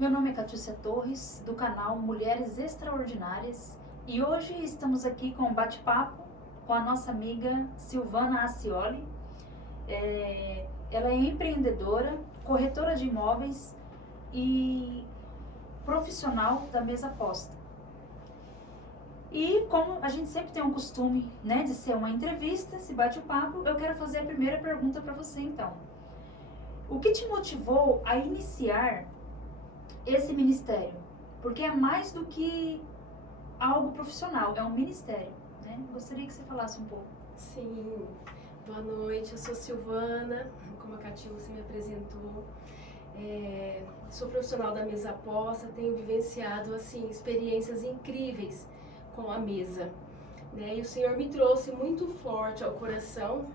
Meu nome é Catiúcia Torres, do canal Mulheres Extraordinárias, e hoje estamos aqui com um bate-papo com a nossa amiga Silvana Acioli. Ela é empreendedora, corretora de imóveis e profissional da mesa posta. E como a gente sempre tem um costume, né, de ser uma entrevista, esse bate-papo, eu quero fazer a primeira pergunta para você então. O que te motivou a iniciar esse ministério? Porque é mais do que algo profissional, é um ministério, né? Gostaria que você falasse um pouco. Sim, boa noite, eu sou Silvana, como a Catiúcia me apresentou. Sou profissional da mesa posta, tenho vivenciado assim, experiências incríveis com a mesa, né? E o Senhor me trouxe muito forte ao coração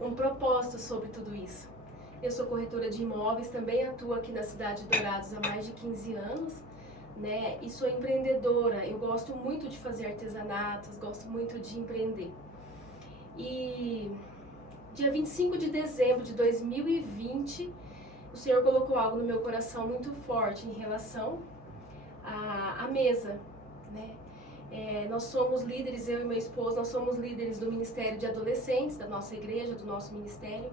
um propósito sobre tudo isso. Eu sou corretora de imóveis, também atuo aqui na cidade de Dourados há mais de 15 anos, né? E sou empreendedora, eu gosto muito de fazer artesanatos, gosto muito de empreender. E dia 25 de dezembro de 2020, o Senhor colocou algo no meu coração muito forte em relação à mesa, né? Nós somos líderes, eu e meu esposo, nós somos líderes do Ministério de Adolescentes, da nossa igreja, do nosso ministério.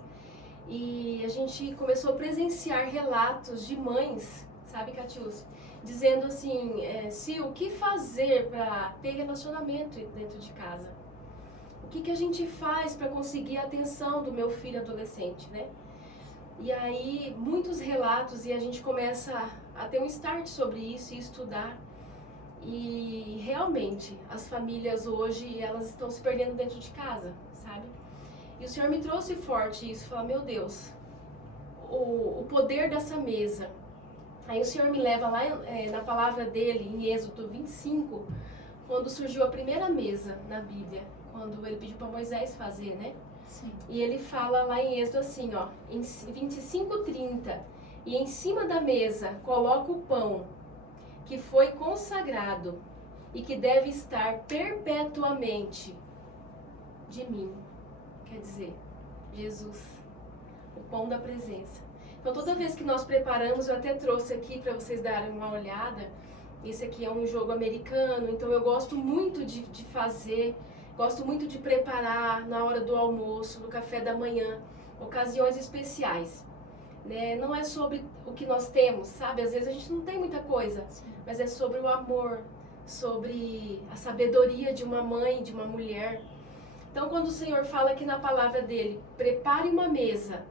E a gente começou a presenciar relatos de mães, sabe, Catiúcia? Dizendo assim, Sil, o que fazer para ter relacionamento dentro de casa? O que a gente faz para conseguir a atenção do meu filho adolescente, né? E aí, muitos relatos, e a gente começa a ter um start sobre isso e estudar. E realmente, as famílias hoje, elas estão se perdendo dentro de casa, sabe? E o Senhor me trouxe forte isso, falar, meu Deus, o poder dessa mesa. Aí o Senhor me leva lá na palavra dele, em Êxodo 25, quando surgiu a primeira mesa na Bíblia, quando ele pediu para Moisés fazer, né? Sim. E ele fala lá em Êxodo assim, ó, em 25:30, e em cima da mesa coloca o pão que foi consagrado e que deve estar perpetuamente de mim. Quer dizer, Jesus, o pão da presença. Então toda vez que nós preparamos, eu até trouxe aqui para vocês darem uma olhada, esse aqui é um jogo americano, então eu gosto muito de fazer, gosto muito de preparar na hora do almoço, no café da manhã, ocasiões especiais. Né? Não é sobre o que nós temos, sabe? Às vezes a gente não tem muita coisa, mas é sobre o amor, sobre a sabedoria de uma mãe, de uma mulher. Então, quando o Senhor fala aqui na palavra dele, prepare uma mesa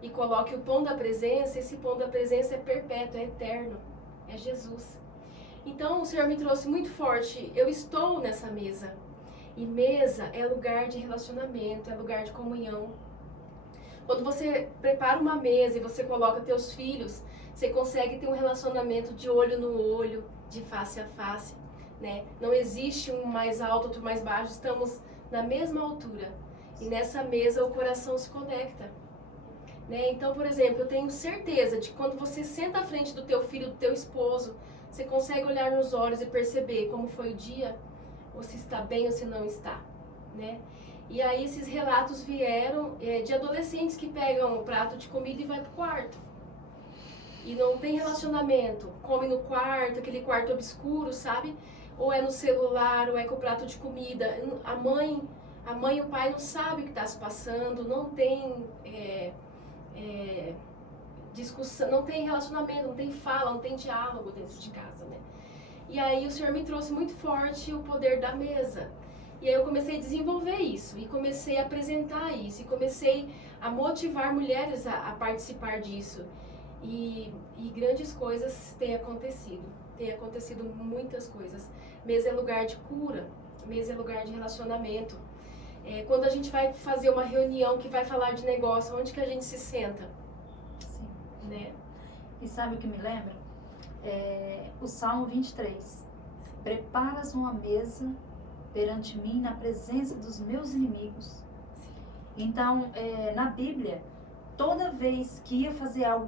e coloque o pão da presença, esse pão da presença é perpétuo, é eterno, é Jesus. Então, o Senhor me trouxe muito forte, eu estou nessa mesa. E mesa é lugar de relacionamento, é lugar de comunhão. Quando você prepara uma mesa e você coloca teus filhos, você consegue ter um relacionamento de olho no olho, de face a face, né? Não existe um mais alto, outro mais baixo, estamos na mesma altura. E nessa mesa o coração se conecta. Né? Então, por exemplo, eu tenho certeza de que quando você senta à frente do teu filho, do teu esposo, você consegue olhar nos olhos e perceber como foi o dia, ou se está bem ou se não está. Né? E aí esses relatos vieram de adolescentes que pegam o prato de comida e vai pro quarto. E não tem relacionamento. Come no quarto, aquele quarto obscuro, sabe? Ou é no celular, ou é com o prato de comida. A mãe e o pai não sabem o que está se passando, não tem discussão, não tem relacionamento, não tem fala, não tem diálogo dentro de casa, né? E aí o Senhor me trouxe muito forte o poder da mesa. E aí eu comecei a desenvolver isso, e comecei a apresentar isso, e comecei a motivar mulheres a participar disso. E grandes coisas têm acontecido muitas coisas. Mesa é lugar de cura, mesa é lugar de relacionamento. Quando a gente vai fazer uma reunião que vai falar de negócio, onde que a gente se senta? Sim. Né? E sabe o que me lembra? O Salmo 23. Preparas uma mesa perante mim na presença dos meus inimigos. Então, na Bíblia, toda vez que ia fazer algo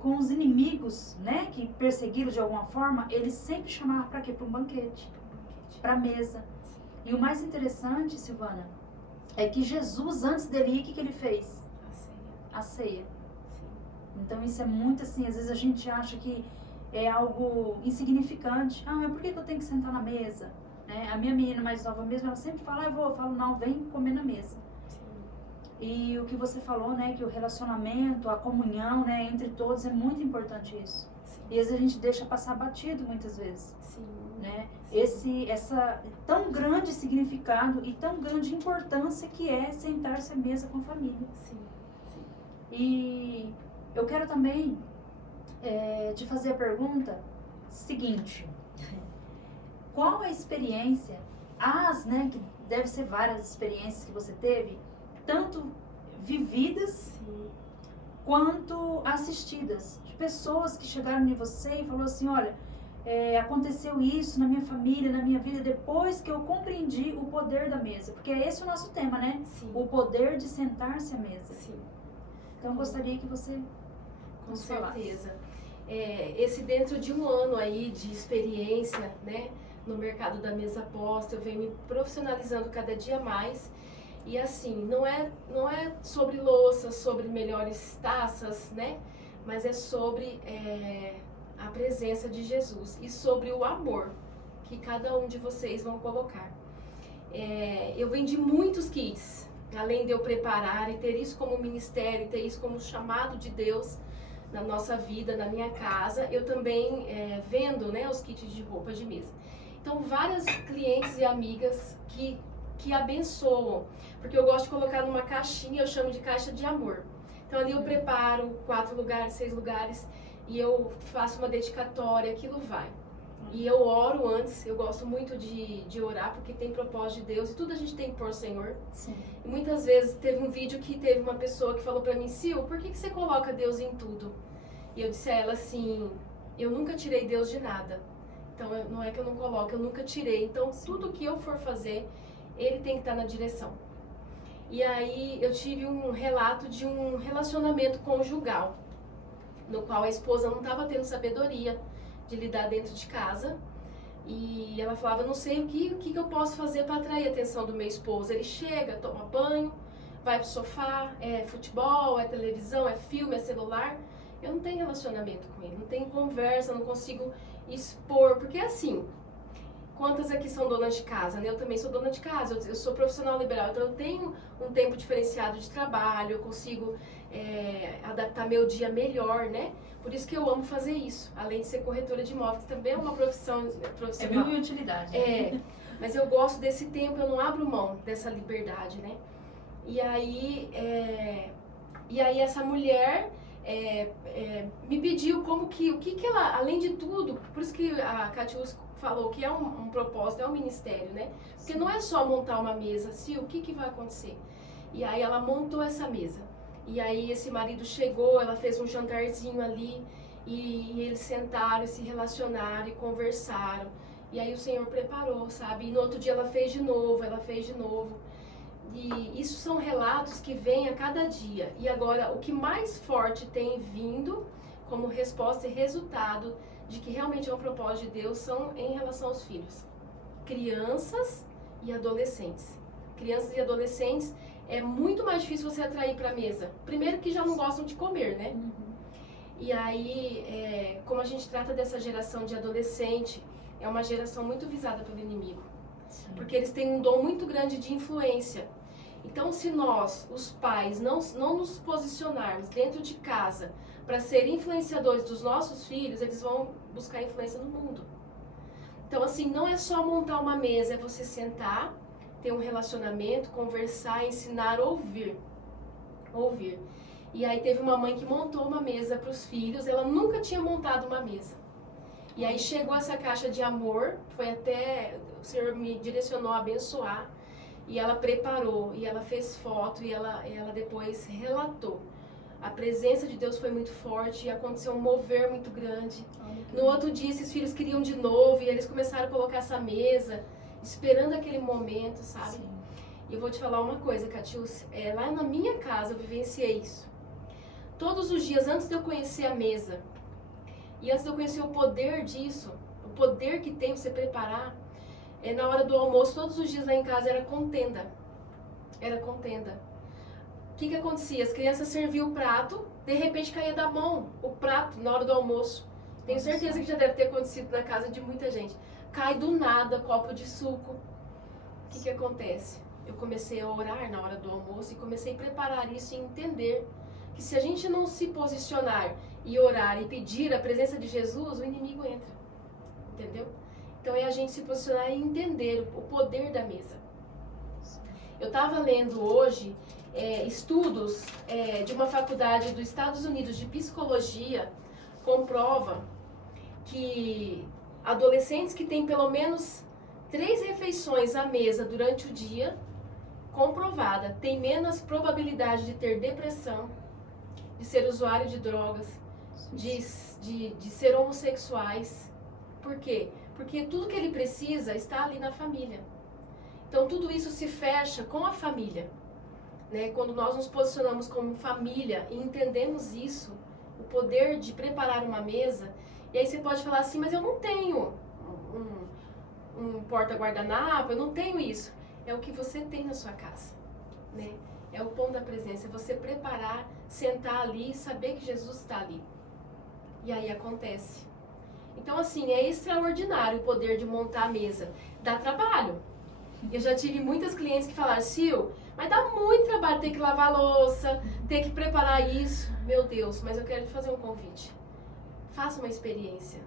com os inimigos, né, que perseguiram de alguma forma, eles sempre chamavam para quê? Para um banquete, para a mesa. E o mais interessante, Silvana, é que Jesus, antes dele ir, o que ele fez? A ceia. A ceia. Então isso é muito assim, às vezes a gente acha que é algo insignificante. Ah, mas por que eu tenho que sentar na mesa? Né? A minha menina mais nova mesmo, ela sempre fala, eu falo, não, vem comer na mesa. E o que você falou, né, que o relacionamento, a comunhão, né, entre todos é muito importante isso. Sim. E às vezes a gente deixa passar batido muitas vezes. Sim. Né? Sim. Essa tão grande significado e tão grande importância que é sentar-se à mesa com a família. Sim. Sim. E eu quero também te fazer a pergunta seguinte. Qual a experiência, né, que deve ser várias experiências que você teve, tanto vividas Sim. quanto assistidas, de pessoas que chegaram em você e falaram assim, olha, aconteceu isso na minha família, na minha vida, depois que eu compreendi o poder da mesa. Porque é esse o nosso tema, né? Sim. O poder de sentar-se à mesa. Sim. Então, eu gostaria que você Com nos falasse. certeza. Esse dentro de um ano aí de experiência, né, no mercado da mesa posta, eu venho me profissionalizando cada dia mais. E assim, não é sobre louça, sobre melhores taças, né? Mas é sobre a presença de Jesus e sobre o amor que cada um de vocês vão colocar. Eu vendi muitos kits, além de eu preparar e ter isso como ministério, ter isso como chamado de Deus na nossa vida, na minha casa, eu também vendo, né, os kits de roupa de mesa. Então, várias clientes e amigas que abençoam, porque eu gosto de colocar numa caixinha, eu chamo de caixa de amor. Então ali eu preparo 4 lugares, 6 lugares e eu faço uma dedicatória, aquilo vai. E eu oro antes, eu gosto muito de orar porque tem propósito de Deus e tudo a gente tem que pôr o Senhor. Sim. E muitas vezes teve um vídeo que teve uma pessoa que falou pra mim, Sil, por que você coloca Deus em tudo? E eu disse a ela assim, eu nunca tirei Deus de nada. Então não é que eu não coloco, eu nunca tirei. Então tudo que eu for fazer, ele tem que estar na direção. E aí eu tive um relato de um relacionamento conjugal, no qual a esposa não estava tendo sabedoria de lidar dentro de casa. E ela falava, não sei o que eu posso fazer para atrair a atenção do meu esposo. Ele chega, toma banho, vai pro sofá, é futebol, é televisão, é filme, é celular. Eu não tenho relacionamento com ele, não tenho conversa, não consigo expor, porque assim... Quantas aqui são donas de casa, né? Eu também sou dona de casa, eu sou profissional liberal, então eu tenho um tempo diferenciado de trabalho, eu consigo adaptar meu dia melhor, né? Por isso que eu amo fazer isso, além de ser corretora de imóveis, que também é uma profissão profissional. É mil e utilidade. Mas eu gosto desse tempo, eu não abro mão dessa liberdade, né? E aí essa mulher me pediu o que ela, além de tudo, por isso que a Catius falou que é um propósito, é um ministério, né? Porque não é só montar uma mesa, assim, o que vai acontecer? E aí ela montou essa mesa. E aí esse marido chegou, ela fez um jantarzinho ali, e eles sentaram e se relacionaram e conversaram. E aí o Senhor preparou, sabe? E no outro dia ela fez de novo, E isso são relatos que vêm a cada dia. E agora, o que mais forte tem vindo como resposta e resultado de que realmente é um propósito de Deus são em relação aos filhos. Crianças e adolescentes. Crianças e adolescentes é muito mais difícil você atrair para a mesa. Primeiro que já não gostam de comer, né? Uhum. E aí, como a gente trata dessa geração de adolescente, é uma geração muito visada pelo inimigo. Sim. Porque eles têm um dom muito grande de influência. Então, se nós, os pais, não nos posicionarmos dentro de casa para ser influenciadores dos nossos filhos, eles vão buscar influência no mundo. Então, assim, não é só montar uma mesa, é você sentar, ter um relacionamento, conversar, ensinar, ouvir. E aí teve uma mãe que montou uma mesa para os filhos, ela nunca tinha montado uma mesa. E aí chegou essa caixa de amor, foi até, o Senhor me direcionou a abençoar, e ela preparou, e ela fez foto, e ela depois relatou. A presença de Deus foi muito forte, e aconteceu um mover muito grande. No outro dia, esses filhos queriam de novo, e eles começaram a colocar essa mesa, esperando aquele momento, sabe? Sim. E eu vou te falar uma coisa, Catius, lá na minha casa eu vivenciei isso. Todos os dias, antes de eu conhecer a mesa, e antes de eu conhecer o poder disso, o poder que tem você preparar, na hora do almoço, todos os dias lá em casa era contenda. Era contenda. O que acontecia? As crianças serviam o prato, de repente caía da mão o prato na hora do almoço. Tenho certeza que já deve ter acontecido na casa de muita gente. Cai do nada copo de suco. O que acontece? Eu comecei a orar na hora do almoço e comecei a preparar isso e entender que se a gente não se posicionar e orar e pedir a presença de Jesus, o inimigo entra. Entendeu? Então é a gente se posicionar e entender o poder da mesa. Eu estava lendo hoje estudos de uma faculdade dos Estados Unidos de psicologia, comprova que adolescentes que têm pelo menos 3 refeições à mesa durante o dia, comprovada, tem menos probabilidade de ter depressão, de ser usuário de drogas, de ser homossexuais. Por quê? Porque tudo que ele precisa está ali na família. Então tudo isso se fecha com a família. Né? Quando nós nos posicionamos como família e entendemos isso, o poder de preparar uma mesa, e aí você pode falar assim, mas eu não tenho um porta-guardanapo, eu não tenho isso. É o que você tem na sua casa. Né? É o pão da presença, é você preparar, sentar ali e saber que Jesus está ali. E aí acontece. Então, assim, é extraordinário o poder de montar a mesa. Dá trabalho. Eu já tive muitas clientes que falaram, Sil, mas dá muito trabalho ter que lavar a louça, ter que preparar isso. Meu Deus, mas eu quero te fazer um convite. Faça uma experiência.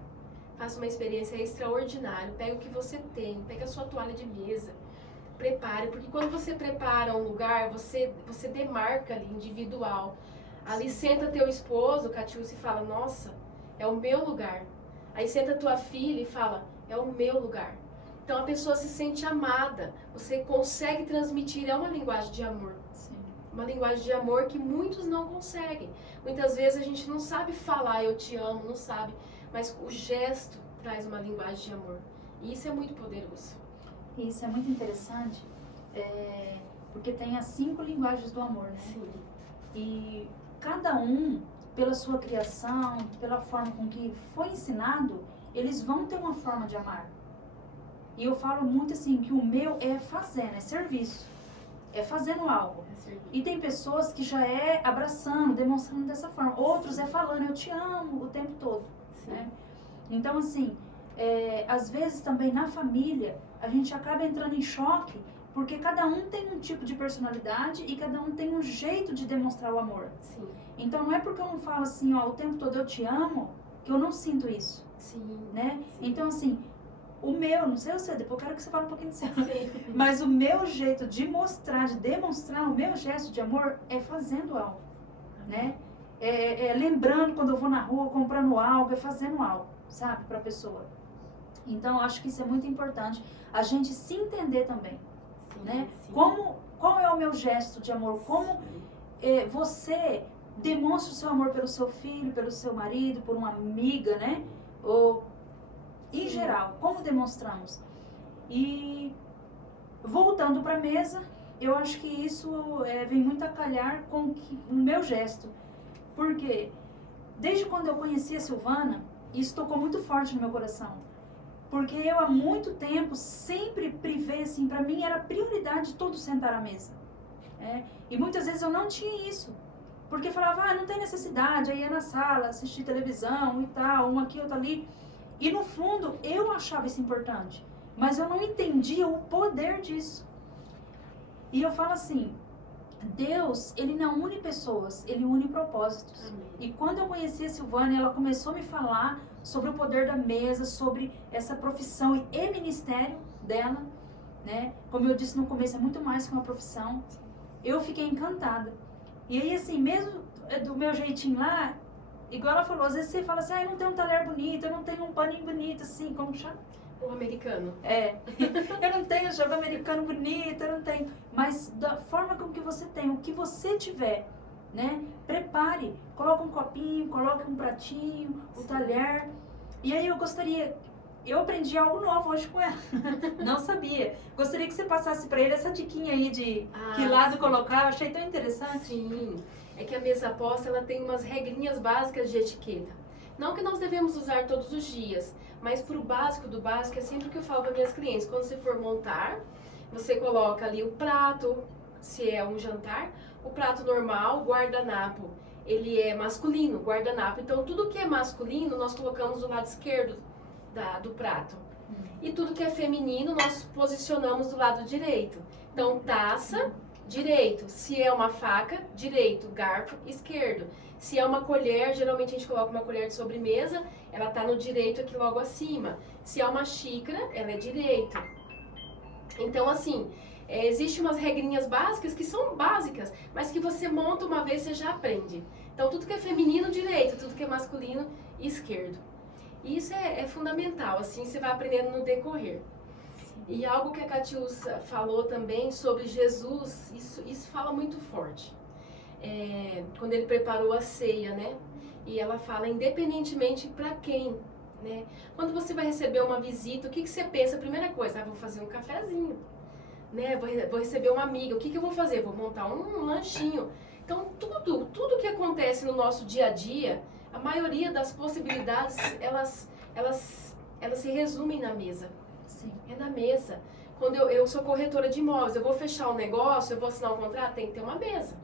Faça uma experiência extraordinária. Pega o que você tem, pega a sua toalha de mesa. Prepare, porque quando você prepara um lugar, você demarca ali, individual. Ali senta teu esposo, Catiúcia, e fala, nossa, é o meu lugar. Aí senta tua filha e fala, é o meu lugar. Então a pessoa se sente amada, você consegue transmitir, é uma linguagem de amor. Sim. Uma linguagem de amor que muitos não conseguem. Muitas vezes a gente não sabe falar, eu te amo, não sabe. Mas o gesto traz uma linguagem de amor. E isso é muito poderoso. Isso é muito interessante, porque tem as 5 linguagens do amor, né? Sim. E cada um, pela sua criação, pela forma com que foi ensinado, eles vão ter uma forma de amar. E eu falo muito assim, que o meu é fazendo, é serviço. É fazendo algo. E tem pessoas que já é abraçando, demonstrando dessa forma. Outros é falando, eu te amo o tempo todo. Né? Então, assim, às vezes também na família, a gente acaba entrando em choque, porque cada um tem um tipo de personalidade e cada um tem um jeito de demonstrar o amor. Sim. Então, não é porque eu não falo assim, ó, o tempo todo eu te amo, que eu não sinto isso. Sim. Né? Sim. Então, assim, o meu, não sei você, depois eu quero que você fale um pouquinho do seu. Sim. Mas o meu jeito de mostrar, de demonstrar o meu gesto de amor é fazendo algo, né? Lembrando quando eu vou na rua, comprando algo, é fazendo algo, sabe, para a pessoa. Então, eu acho que isso é muito importante, a gente se entender também, Sim, né? sim. Qual é o meu gesto de amor? Como você demonstra o seu amor pelo seu filho, pelo seu marido, por uma amiga, né? Ou, em geral, como demonstramos? E voltando para a mesa, eu acho que isso vem muito a calhar com o meu gesto. Porque desde quando eu conheci a Silvana, isso tocou muito forte no meu coração. Porque eu há muito tempo sempre privei, assim, para mim era prioridade todos sentar à mesa. E muitas vezes eu não tinha isso. Porque falava, não tem necessidade, aí ia na sala, assistir televisão e tal, um aqui, outro ali. E no fundo, eu achava isso importante. Mas eu não entendia o poder disso. E eu falo assim, Deus, Ele não une pessoas, Ele une propósitos. Amém. E quando eu conheci a Silvana, ela começou a me falar sobre o poder da mesa, sobre essa profissão e ministério dela, né? Como eu disse no começo, é muito mais que uma profissão. Eu fiquei encantada. E aí, assim, mesmo do meu jeitinho lá, igual ela falou, às vezes você fala assim, eu não tenho um talher bonito, eu não tenho um paninho bonito, assim, como chama? O americano. Eu não tenho jogo americano bonito, eu não tenho. Mas da forma com que você tem, o que você tiver, né? Prepare, coloque um copinho, coloque um pratinho, o talher. E aí eu aprendi algo novo hoje com ela. Não sabia. Gostaria que você passasse para ele essa diquinha aí de que lado colocar, eu achei tão interessante. Sim, é que a mesa posta, ela tem umas regrinhas básicas de etiqueta. Não que nós devemos usar todos os dias, mas pro básico do básico é sempre o que eu falo para minhas clientes. Quando você for montar, você coloca ali o prato, se é um jantar, o prato normal, o guardanapo, ele é masculino, guardanapo. Então, tudo que é masculino, nós colocamos do lado esquerdo do prato. E tudo que é feminino, nós posicionamos do lado direito. Então, taça, direito. Se é uma faca, direito. Garfo, esquerdo. Se é uma colher, geralmente a gente coloca uma colher de sobremesa, ela está no direito aqui logo acima. Se é uma xícara, ela é direito. Então, assim, existem umas regrinhas básicas que são básicas, mas que você monta uma vez, você já aprende. Então, tudo que é feminino, direito. Tudo que é masculino, esquerdo. E isso é fundamental, assim, você vai aprendendo no decorrer. E algo que a Catiúcia falou também sobre Jesus, isso fala muito forte. Quando ele preparou a ceia, né? E ela fala independentemente para quem, né? Quando você vai receber uma visita, o que você pensa? A primeira coisa, vou fazer um cafezinho, né? Vou receber uma amiga, o que eu vou fazer? Vou montar um lanchinho. Então, tudo que acontece no nosso dia a dia, a maioria das possibilidades, elas se resumem na mesa. Sim. É na mesa. Quando eu sou corretora de imóveis, eu vou fechar um negócio, eu vou assinar um contrato, tem que ter uma mesa.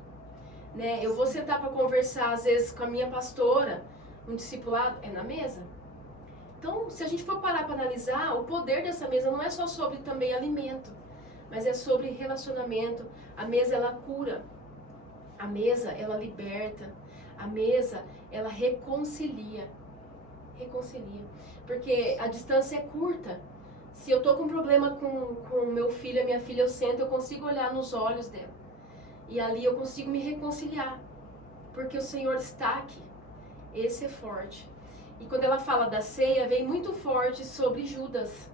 Né? Eu vou sentar para conversar, às vezes, com a minha pastora, um discipulado, é na mesa. Então, se a gente for parar para analisar, o poder dessa mesa não é só sobre também alimento, mas é sobre relacionamento. A mesa, ela cura. A mesa, ela liberta. A mesa, ela reconcilia. Reconcilia. Porque a distância é curta. Se eu tô com um problema com o meu filho, a minha filha, eu sento, eu consigo olhar nos olhos dela. E ali eu consigo me reconciliar. Porque o Senhor está aqui. Esse é forte. E quando ela fala da ceia, vem muito forte sobre Judas.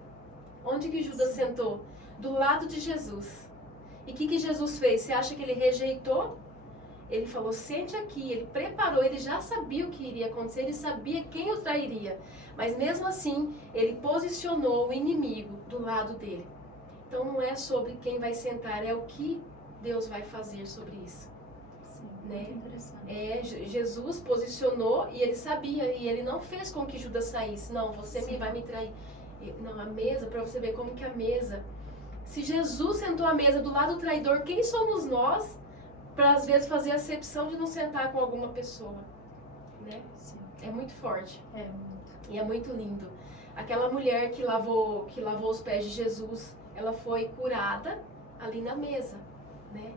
Onde que Judas sentou? Do lado de Jesus. E o que Jesus fez? Você acha que ele rejeitou? Ele falou, sente aqui. Ele preparou, ele já sabia o que iria acontecer, ele sabia quem o trairia. Mas mesmo assim, ele posicionou o inimigo do lado dele. Então não é sobre quem vai sentar, é o que Deus vai fazer sobre isso. Sim, né? muito interessante. Jesus posicionou e ele sabia, e ele não fez com que Judas saísse. Não, você vai me trair. Não, a mesa, para você ver como que a mesa... Se Jesus sentou à mesa do lado do traidor, quem somos nós para às vezes fazer a acepção de não sentar com alguma pessoa? Né? Sim. É muito forte. É muito. E é muito lindo. Aquela mulher que lavou os pés de Jesus, ela foi curada ali na mesa, né?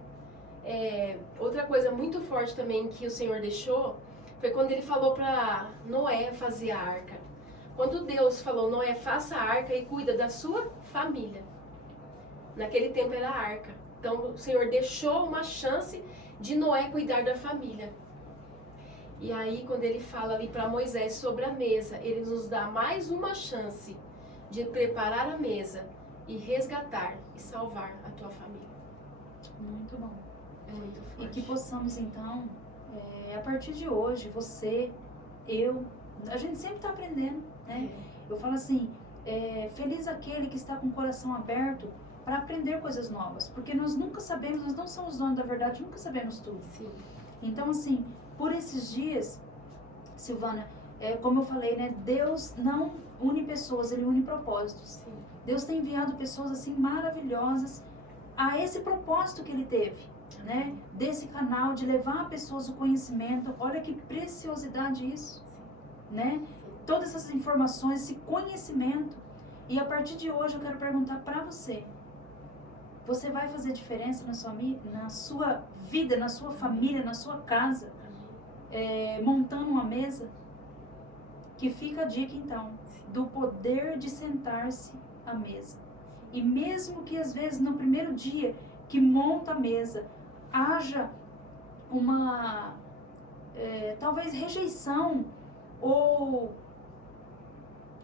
Outra coisa muito forte também que o Senhor deixou foi quando ele falou para Noé fazer a arca. Quando Deus falou, Noé, faça a arca e cuida da sua família. Naquele tempo era a arca. Então o Senhor deixou uma chance de Noé cuidar da família. E aí, quando ele fala ali para Moisés sobre a mesa, ele nos dá mais uma chance de preparar a mesa e resgatar e salvar a tua família. Muito bom. É muito forte. E que possamos, então, a partir de hoje, você, eu, a gente sempre está aprendendo, né? Eu falo assim, feliz aquele que está com o coração aberto para aprender coisas novas, porque nós nunca sabemos, nós não somos donos da verdade, nunca sabemos tudo. Sim. Então, assim, por esses dias, Silvana, como eu falei, né? Deus não une pessoas, Ele une propósitos. Sim. Deus tem enviado pessoas assim maravilhosas a esse propósito que Ele teve, né? Desse canal de levar a pessoas o conhecimento. Olha que preciosidade isso, né? Todas essas informações, esse conhecimento. E a partir de hoje eu quero perguntar para você. Você vai fazer diferença na sua vida, na sua família, na sua casa, montando uma mesa? Que fica a dica, então, do poder de sentar-se à mesa. E mesmo que, às vezes, no primeiro dia que monta a mesa, haja uma, talvez, rejeição ou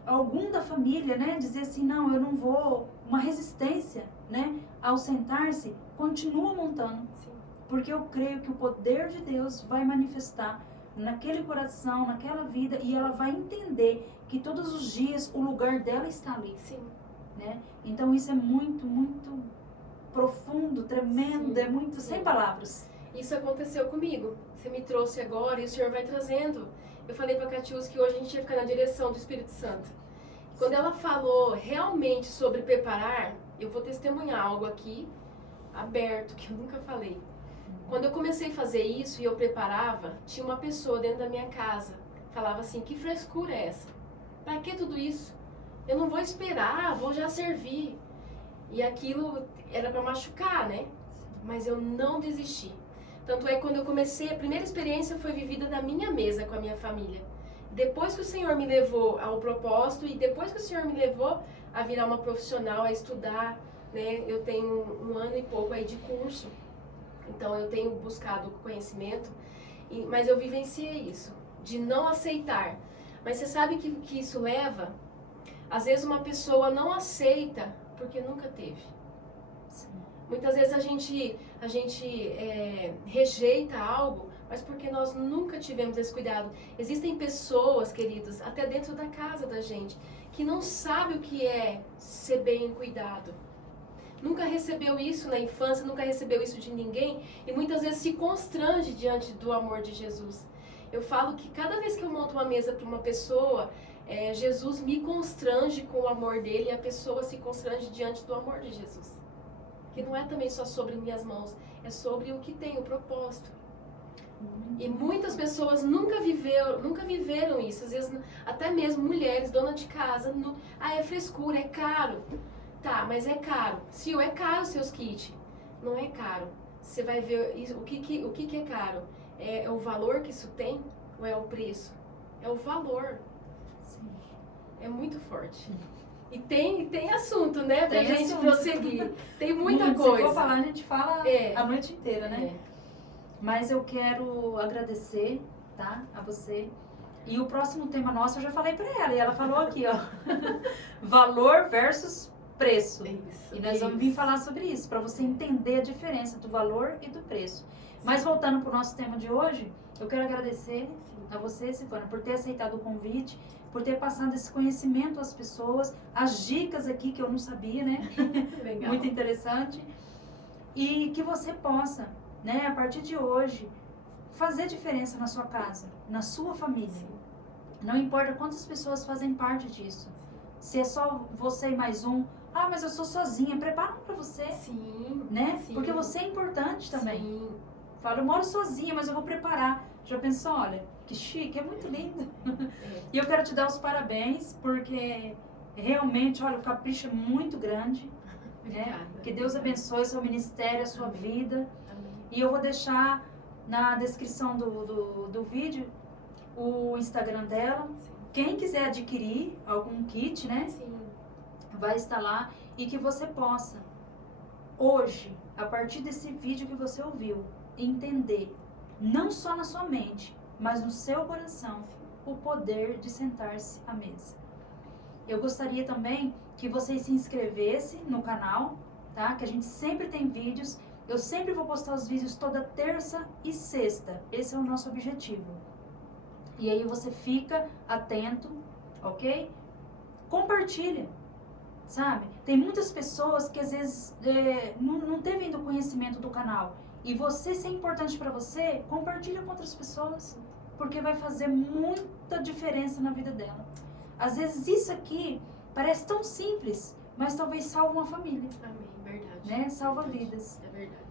algum da família, né, dizer assim, não, eu não vou, uma resistência, né, ao sentar-se, continua montando. Sim. Porque eu creio que o poder de Deus vai manifestar naquele coração, naquela vida, e ela vai entender que todos os dias o lugar dela está ali. Sim. Né? Então isso é muito, muito profundo, tremendo, Sim. é muito, Sim. sem palavras. Isso aconteceu comigo. Você me trouxe agora e o Senhor vai trazendo. Eu falei para a Catiúcia que hoje a gente ia ficar na direção do Espírito Santo. Quando ela falou realmente sobre preparar, eu vou testemunhar algo aqui aberto, que eu nunca falei. Quando eu comecei a fazer isso e eu preparava, tinha uma pessoa dentro da minha casa, falava assim, que frescura é essa? Pra que tudo isso? Eu não vou esperar, vou já servir. E aquilo era para machucar, né? Mas eu não desisti. Tanto é que quando eu comecei, a primeira experiência foi vivida na minha mesa com a minha família. Depois que o Senhor me levou ao propósito e depois que o Senhor me levou a virar uma profissional, a estudar, né? Eu tenho 1 ano e pouco aí de curso. Então eu tenho buscado conhecimento, mas eu vivenciei isso, de não aceitar. Mas você sabe que isso leva? Às vezes uma pessoa não aceita porque nunca teve. Sim. Muitas vezes a gente rejeita algo, mas porque nós nunca tivemos esse cuidado. Existem pessoas, queridos, até dentro da casa da gente, que não sabem o que é ser bem cuidado. Nunca recebeu isso na infância, nunca recebeu isso de ninguém e muitas vezes se constrange diante do amor de Jesus. Eu falo que cada vez que eu monto uma mesa para uma pessoa, Jesus me constrange com o amor dele e a pessoa se constrange diante do amor de Jesus. Que não é também só sobre minhas mãos, é sobre o que tem, o propósito. E muitas pessoas nunca viveram isso. Às vezes, até mesmo mulheres, dona de casa, é frescura, é caro. Tá, mas é caro. Se é caro os seus kits, não é caro. Você vai ver isso, o que é caro. É o valor que isso tem ou é o preço? É o valor. Sim. É muito forte. E tem assunto, né? Pra Tem gente assunto. prosseguir. Tem muita Muito, coisa. Se for falar, a gente fala a noite inteira, né? É. Mas eu quero agradecer, tá? A você. E o próximo tema nosso eu já falei pra ela. E ela falou aqui, ó. Valor versus preço. Isso, E nós vamos vir falar sobre isso, para você entender a diferença do valor e do preço. Mas voltando para o nosso tema de hoje, eu quero agradecer a você, Silvana, por ter aceitado o convite, por ter passado esse conhecimento às pessoas, as dicas aqui que eu não sabia, né? Legal. Muito interessante. E que você possa, né, a partir de hoje, fazer diferença na sua casa, na sua família. Sim. Não importa quantas pessoas fazem parte disso. Se é só você e mais um, mas eu sou sozinha, prepara um pra você, Sim, né? sim. Porque você é importante também. Sim. Fala, eu moro sozinha, mas eu vou preparar. Já pensou, olha, que chique, é muito lindo. E eu quero te dar os parabéns, porque realmente, olha, o capricho é muito grande. Né? Que Deus abençoe seu ministério, a sua vida. Amém. E eu vou deixar na descrição do vídeo o Instagram dela. Sim. Quem quiser adquirir algum kit, né? Sim. Vai estar lá e que você possa, hoje, a partir desse vídeo que você ouviu, entender, não só na sua mente, mas no seu coração, o poder de sentar-se à mesa. Eu gostaria também que vocês se inscrevessem no canal, tá? Que a gente sempre tem vídeos. Eu sempre vou postar os vídeos toda terça e sexta. Esse é o nosso objetivo. E aí você fica atento, ok? Compartilha, sabe? Tem muitas pessoas que às vezes não teve ainda o conhecimento do canal. E você, se é importante para você, compartilha com outras pessoas. Porque vai fazer muita diferença na vida dela. Às vezes isso aqui parece tão simples, mas talvez salve uma família. Amém, verdade. Né? Salva Verdade. vidas. É verdade.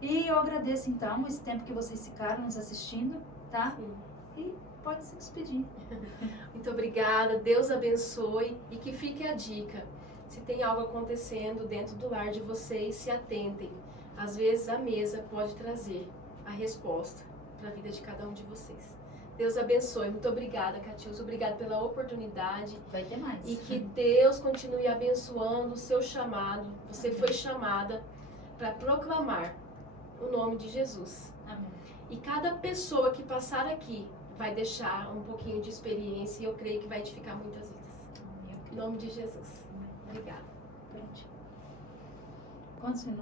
E eu agradeço então esse tempo que vocês ficaram nos assistindo, tá? Sim. E pode se despedir. Muito obrigada, Deus abençoe e que fique a dica. Se tem algo acontecendo dentro do lar de vocês, se atentem. Às vezes a mesa pode trazer a resposta para a vida de cada um de vocês. Deus abençoe. Muito obrigada, Catiúcia. Obrigada pela oportunidade. Vai ter mais. E que Deus continue abençoando o seu chamado. Você foi chamada para proclamar o nome de Jesus. Amém. E cada pessoa que passar aqui vai deixar um pouquinho de experiência e eu creio que vai edificar muitas vidas. Em nome de Jesus. Obrigada. Quantos minutos?